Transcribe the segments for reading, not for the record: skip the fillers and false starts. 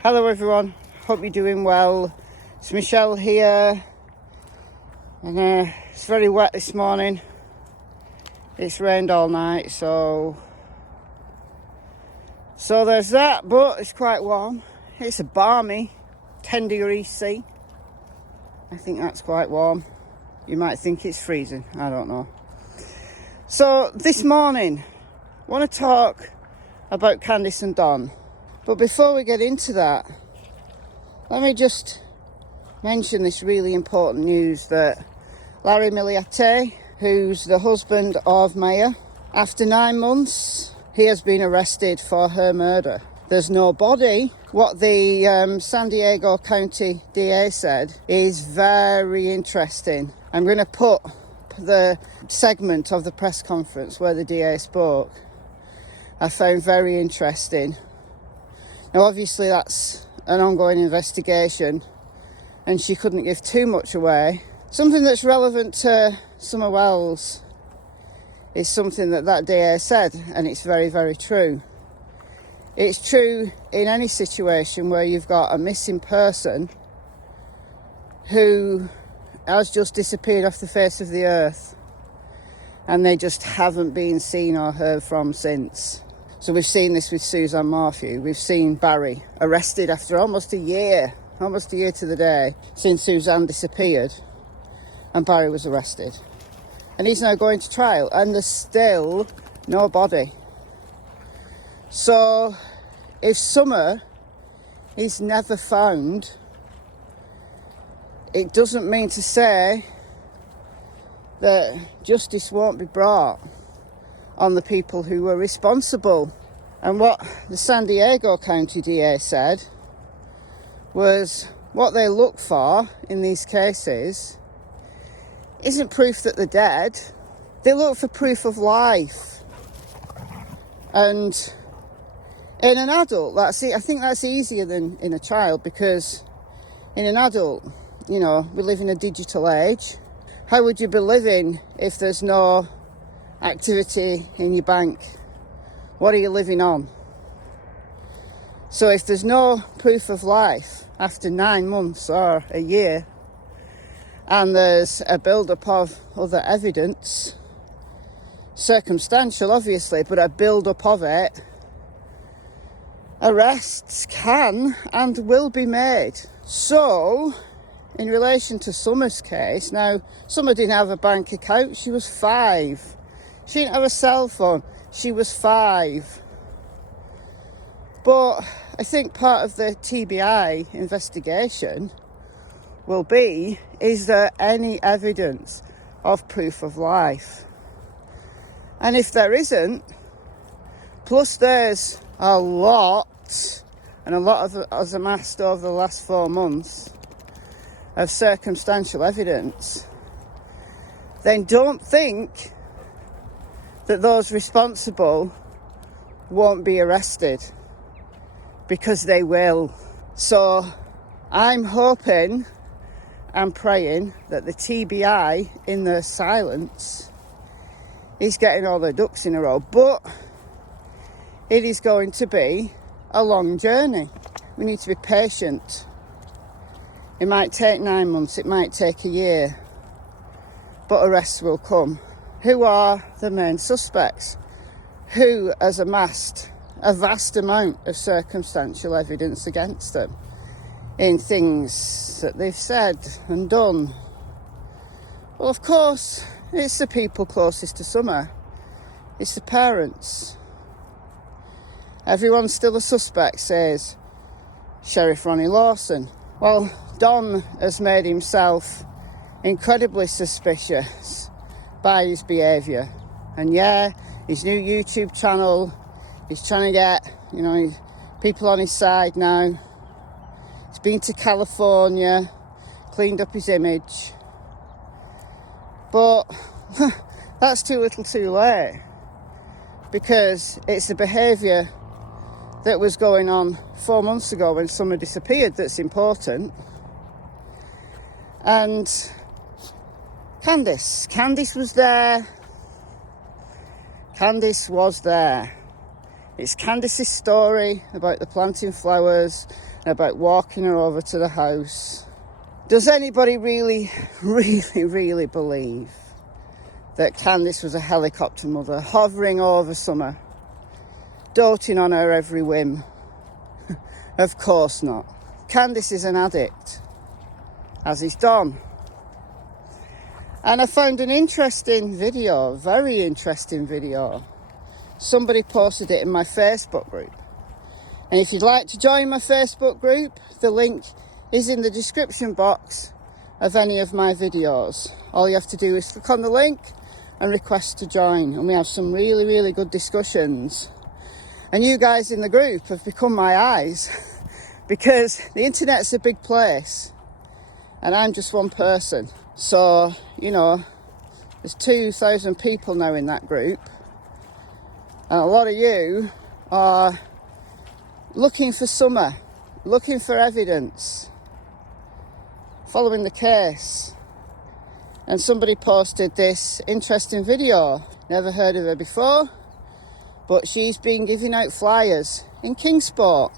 Hello everyone, hope you're doing well. It's Michelle here, and it's very wet this morning. It's rained all night, so there's that, but it's quite warm. It's a balmy 10 degrees C. I think that's quite warm. You might think it's freezing, I don't know. So this morning, I want to talk about Candus and Don. But before we get into that, let me just mention this really important news that Larry Millete, who's the husband of Maya, after 9 months, he has been arrested for her murder. There's no body. What the San Diego County DA said is very interesting. I'm going to put the segment of the press conference where the DA spoke. I found very interesting. Now, obviously, that's an ongoing investigation, and she couldn't give too much away. Something that's relevant to Summer Wells is something that DA said, and it's very, very true. It's true in any situation where you've got a missing person who has just disappeared off the face of the earth, and they just haven't been seen or heard from since. So we've seen this with Suzanne Morphew. We've seen Barry arrested after almost a year to the day since Suzanne disappeared, and Barry was arrested. And he's now going to trial, and there's still no body. So if Summer is never found, it doesn't mean to say that justice won't be brought on the people who were responsible. And what the San Diego County DA said was what they look for in these cases isn't proof that they're dead. They look for proof of life. And in an adult, I think that's easier than in a child, because in an adult, we live in a digital age. How would you be living if there's no activity in your bank? What are you living on? So if there's no proof of life after 9 months or a year, and there's a build-up of other evidence, circumstantial obviously, but a build-up of it, arrests can and will be made. So in relation to Summer's case, now Summer didn't have a bank account. She was 5. She didn't have a cell phone. She was 5. But I think part of the TBI investigation will be, is there any evidence of proof of life? And if there isn't, plus there's a lot has amassed over the last 4 months of circumstantial evidence, then don't think that those responsible won't be arrested, because they will. So I'm hoping and praying that the TBI, in their silence, is getting all their ducks in a row. But it is going to be a long journey. We need to be patient. It might take 9 months, it might take a year, but arrests will come. Who are the main suspects? Who has amassed a vast amount of circumstantial evidence against them in things that they've said and done? Well, of course, it's the people closest to Summer. It's the parents. Everyone's still a suspect, says Sheriff Ronnie Lawson. Well, Don has made himself incredibly suspicious by his behaviour. And yeah, his new YouTube channel, he's trying to get, people on his side now. He's been to California, cleaned up his image. But that's too little too late, because it's the behaviour that was going on 4 months ago when Summer disappeared that's important. And Candus was there. Candus was there. It's Candus's story about the planting flowers about walking her over to the house. Does anybody really, really believe that Candus was a helicopter mother, hovering over Summer, doting on her every whim? Of course not. Candus is an addict, as is Don. And I found an interesting video, very interesting video. Somebody posted it in my Facebook group. And if you'd like to join my Facebook group, the link is in the description box of any of my videos. All you have to do is click on the link and request to join. And we have some really, really good discussions. And you guys in the group have become my eyes because the internet's a big place and I'm just one person. So, you know, there's 2,000 people now in that group. And a lot of you are looking for Summer, looking for evidence, following the case. And somebody posted this interesting video. Never heard of her before, but she's been giving out flyers in Kingsport.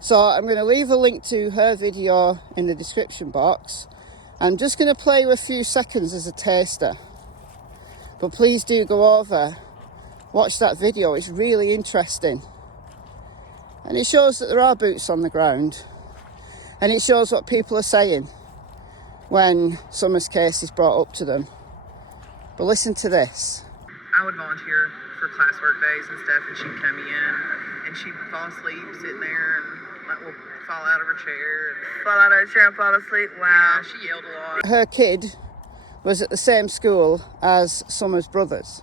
So I'm going to leave a link to her video in the description box. I'm just going to play you a few seconds as a taster. But please do go over, watch that video, it's really interesting. And it shows that there are boots on the ground. And it shows what people are saying when Summer's case is brought up to them. But listen to this. I would volunteer for classwork days and stuff, and she'd come in and she'd fall asleep sitting there and like, we'll fall out of her chair. Fall out of her chair and fall asleep? Wow. Yeah, she yelled a lot. Her kid was at the same school as Summer's brothers.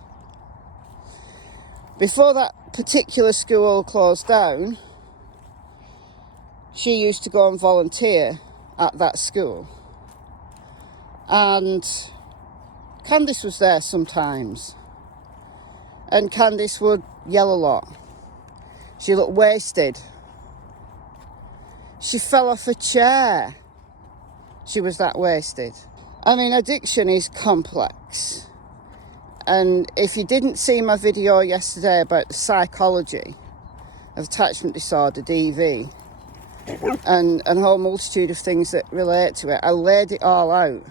Before that particular school closed down, she used to go and volunteer at that school. And Candus was there sometimes. And Candus would yell a lot. She looked wasted. She fell off a chair. She was that wasted. I mean, addiction is complex. And if you didn't see my video yesterday about the psychology of attachment disorder, DV, and a whole multitude of things that relate to it, I laid it all out.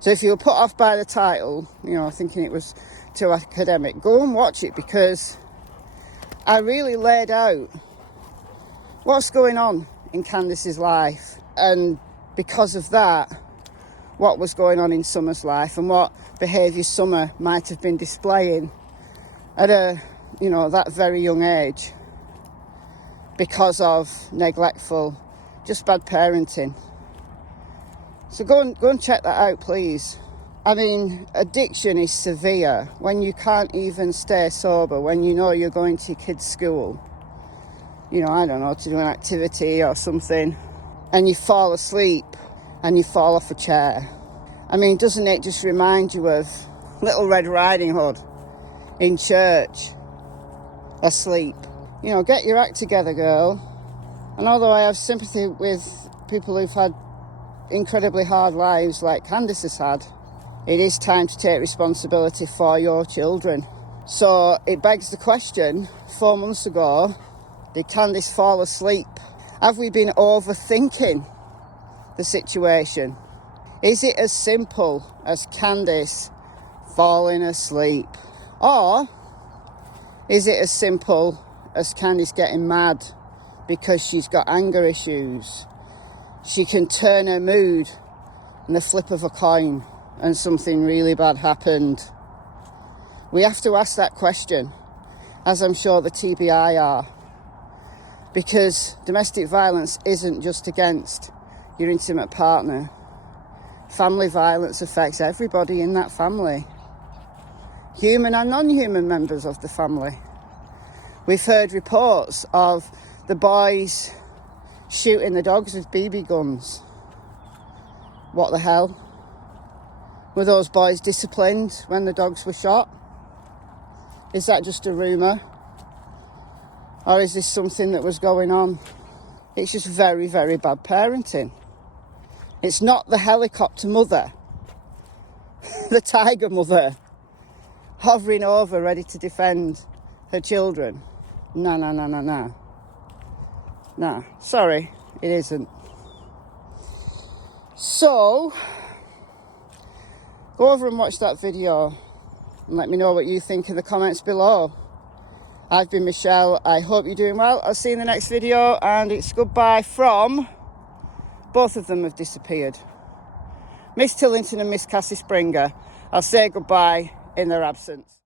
So if you were put off by the title, you know, thinking it was too academic, go and watch it, because I really laid out what's going on in Candus's life, and because of that, what was going on in Summer's life and what behaviours Summer might have been displaying at a, you know, that very young age because of neglectful, just bad parenting. So go and check that out, please. I mean, addiction is severe when you can't even stay sober, when you know you're going to your kid's school, you know, I don't know, to do an activity or something, and you fall asleep and you fall off a chair. I mean, doesn't it just remind you of Little Red Riding Hood in church, asleep? You know, get your act together, girl. And although I have sympathy with people who've had incredibly hard lives like Candus has had, it is time to take responsibility for your children. So it begs the question, 4 months ago, did Candus fall asleep? Have we been overthinking the situation? Is it as simple as Candus falling asleep? Or is it as simple as Candus getting mad because she's got anger issues? She can turn her mood in the flip of a coin and something really bad happened. We have to ask that question, as I'm sure the TBI are, because domestic violence isn't just against your intimate partner. Family violence affects everybody in that family, human and non-human members of the family. We've heard reports of the boys shooting the dogs with BB guns. What the hell? Were those boys disciplined when the dogs were shot? Is that just a rumour? Or is this something that was going on? It's just very, very bad parenting. It's not the helicopter mother, the tiger mother, hovering over ready to defend her children. No. Nah, sorry, it isn't. So, go over and watch that video and let me know what you think in the comments below. I've been Michelle. I hope you're doing well. I'll see you in the next video, and it's goodbye from... Both of them have disappeared. Miss Tillington and Miss Cassie Springer. I'll say goodbye in their absence.